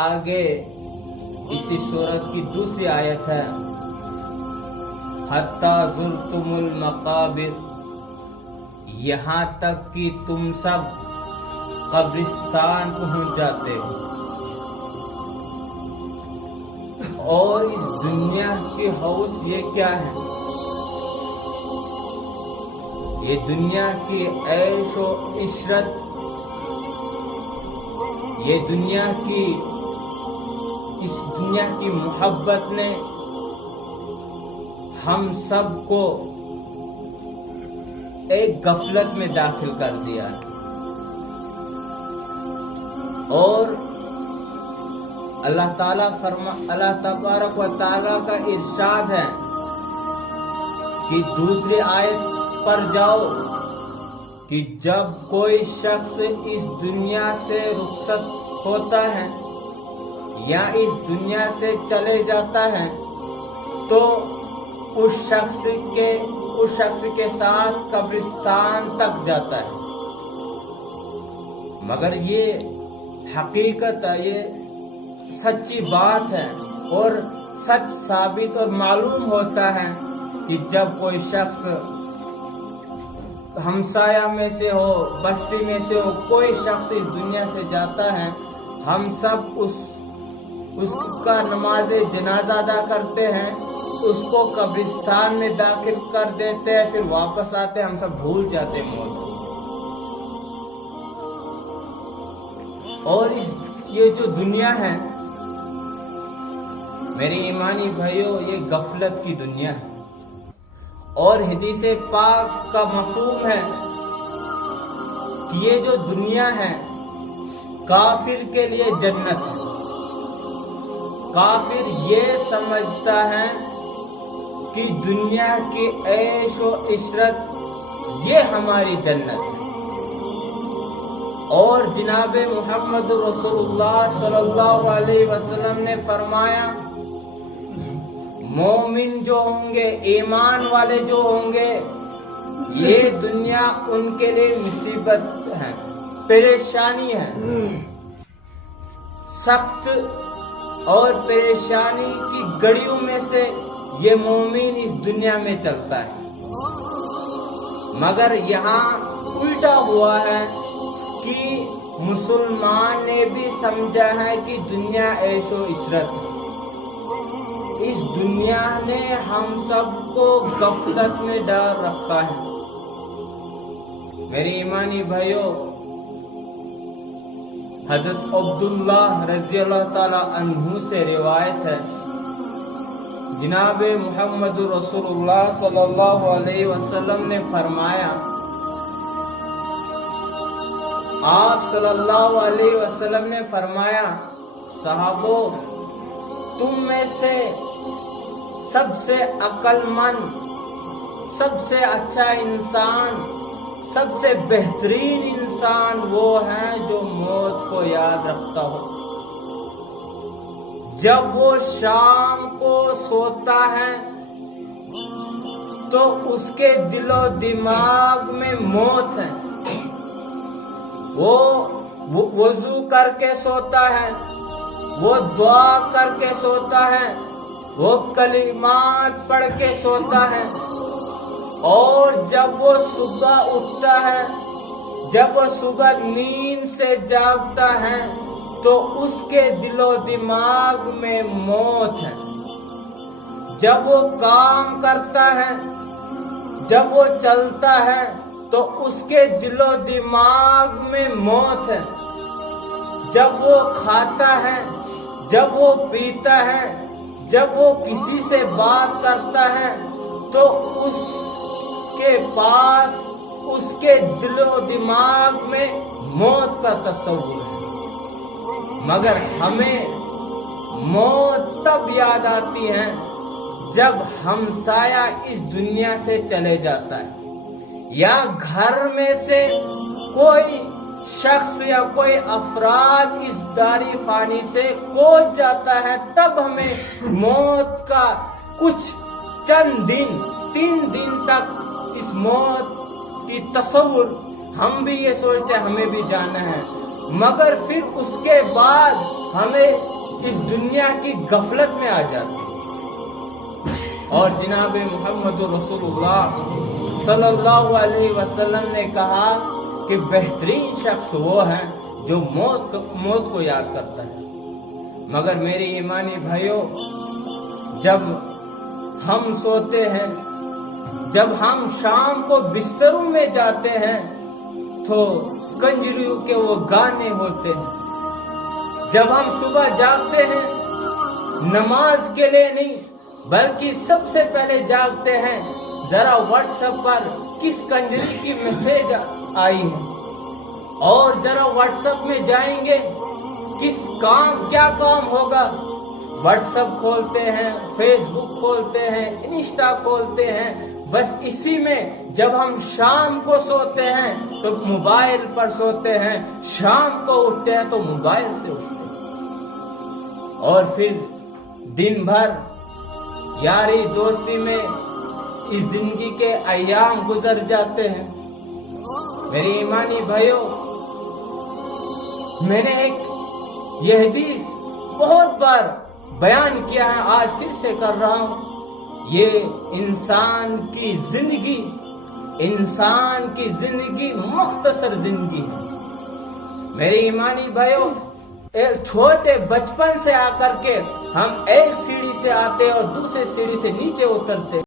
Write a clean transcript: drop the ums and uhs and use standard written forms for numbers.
آگے اسی سورت کی دوسری آیت ہے حتی زرتم المقابر، یہاں تک کہ تم سب قبرستان پہنچ جاتے ہو، اور اس دنیا کی ہوس یہ کیا ہے؟ یہ دنیا کی عیش و عشرت، یہ دنیا کی اس دنیا کی محبت نے ہم سب کو ایک غفلت میں داخل کر دیا، اور اللہ تبارک و تعالیٰ کا ارشاد ہے کہ دوسری آیت پر جاؤ کہ جب کوئی شخص اس دنیا سے رخصت ہوتا ہے یا اس دنیا سے چلے جاتا ہے تو اس شخص کے ساتھ قبرستان تک جاتا ہے، مگر یہ حقیقت ہے، یہ سچی بات ہے، اور سچ ثابت اور معلوم ہوتا ہے کہ جب کوئی شخص ہمسایہ میں سے ہو، بستی میں سے ہو، کوئی شخص اس دنیا سے جاتا ہے، ہم سب اس کا نماز جنازہ ادا کرتے ہیں، اس کو قبرستان میں داخل کر دیتے ہیں، پھر واپس آتے ہیں، ہم سب بھول جاتے ہیں موت کو۔ اور یہ جو دنیا ہے میرے ایمانی بھائیوں، یہ غفلت کی دنیا ہے، اور حدیث پاک کا مفہوم ہے کہ یہ جو دنیا ہے کافر کے لیے جنت ہے۔ کافر یہ سمجھتا ہے کہ دنیا کی عیش و عشرت یہ ہماری جنت ہے، اور جناب محمد رسول اللہ صلی اللہ علیہ وسلم نے فرمایا مومن جو ہوں گے، ایمان والے جو ہوں گے، یہ دنیا ان کے لیے مصیبت ہے، پریشانی ہے، سخت اور پریشانی کی گھڑیوں میں سے یہ مومن اس دنیا میں چلتا ہے۔ مگر یہاں الٹا ہوا ہے کہ مسلمان نے بھی سمجھا ہے کہ دنیا عیش و عشرت ہے۔ اس دنیا نے ہم سب کو غفلت میں ڈال رکھا ہے۔ میرے ایمانی بھائیوں، حضرت عبداللہ رضی اللہ تعالی عنہ سے روایت ہے، جناب محمد رسول اللہ صلی اللہ علیہ وسلم نے فرمایا، آپ صلی اللہ علیہ وسلم نے فرمایا، صحابو، تم میں سے سب سے عقل مند، سب سے اچھا انسان، سب سے بہترین انسان وہ ہے جو موت کو یاد رکھتا ہو۔ جب وہ شام کو سوتا ہے تو اس کے دل و دماغ میں موت ہے، وہ وضو کر کے سوتا ہے، وہ دعا کر کے سوتا ہے، وہ کلمات پڑھ کے سوتا ہے، اور جب وہ صبح اٹھتا ہے، جب وہ صبح نیند سے جاگتا ہے تو اس کے دل و دماغ میں موت ہے۔ جب وہ کام کرتا ہے، جب وہ چلتا ہے تو اس کے دل و دماغ میں موت ہے۔ جب وہ کھاتا ہے، جب وہ پیتا ہے، جب وہ کسی سے بات کرتا ہے تو اس کے پاس اس کے دل و دماغ میں موت کا تصور ہے۔ مگر ہمیں موت تب یاد آتی ہے جب ہمسایہ اس دنیا سے چلے جاتا ہے، یا گھر میں سے کوئی شخص یا کوئی افراد اس داری فانی سے کوچ جاتا ہے، تب ہمیں موت کا کچھ چند دن، 3 دن تک اس موت کی تصور ہم بھی یہ سوچتے ہمیں بھی جانا ہے، مگر پھر اس کے بعد ہمیں اس دنیا کی غفلت میں آ جاتے ہیں۔ اور جناب محمد رسول اللہ صلی اللہ علیہ وسلم نے کہا کہ بہترین شخص وہ ہے جو موت کو یاد کرتا ہے۔ مگر میرے ایمانی بھائیوں، جب ہم سوتے ہیں، جب ہم شام کو بستروں میں جاتے ہیں تو کنجریوں کے وہ گانے ہوتے ہیں۔ جب ہم صبح جاگتے ہیں نماز کے لیے نہیں بلکہ سب سے پہلے جاگتے ہیں ذرا واٹس ایپ پر کس کنجری کی میسج آئی ہے، اور ذرا واٹس ایپ میں جائیں گے کیا کام ہوگا۔ واٹس ایپ کھولتے ہیں، فیس بک کھولتے ہیں، انسٹا کھولتے ہیں، بس اسی میں جب ہم شام کو سوتے ہیں تو موبائل پر سوتے ہیں، شام کو اٹھتے ہیں تو موبائل سے اٹھتے ہیں، اور پھر دن بھر یاری دوستی میں اس زندگی کے ایام گزر جاتے ہیں۔ میرے ایمانی بھائیوں، میں نے یہ حدیث بہت بار بیان کیا ہے، آج پھر سے کر رہا ہوں۔ یہ انسان کی زندگی مختصر زندگی ہے۔ میرے ایمانی بھائیوں، ایک چھوٹے بچپن سے آ کر کے ہم ایک سیڑھی سے آتے اور دوسرے سیڑھی سے نیچے اترتے۔